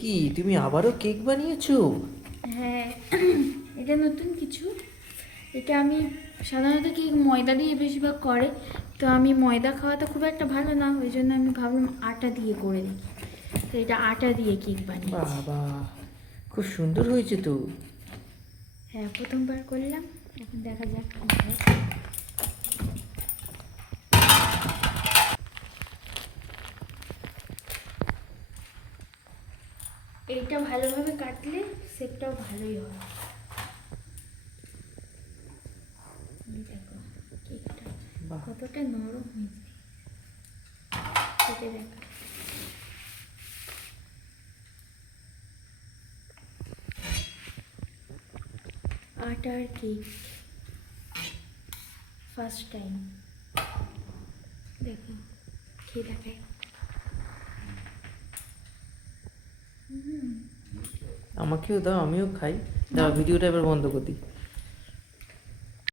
কি তুমি আবারও কেক বানিয়েছো? হ্যাঁ, এটা নতুন কিছু। এটা আমি সাধারণত কেক ময়দা দিয়ে বেশিরভাগ করে, তো আমি ময়দা খাওয়াটা খুব একটা ভালো না, ওই জন্য আমি ভাবলাম আটা দিয়ে করে দেখি। তো এটা আটা দিয়ে কেক বানিয়েছি। বাবা, খুব সুন্দর হয়েছে তো। হ্যাঁ, প্রথমবার করলাম, এখন দেখা যাক কি হয়। এইটা ভালোভাবে কাটলে শেপটাও ভালোই হয়। এই দেখো কেকটা বাহ, কতটা নরম হয়েছে, কেটে দেখা। আটার কেক ফার্স্ট টাইম, দেখো খেয়ে দেখায়। আমাকেও দাও, আমিও খাই। দাও, নাও। ভিডিওটা এবার বন্ধ করে দিই।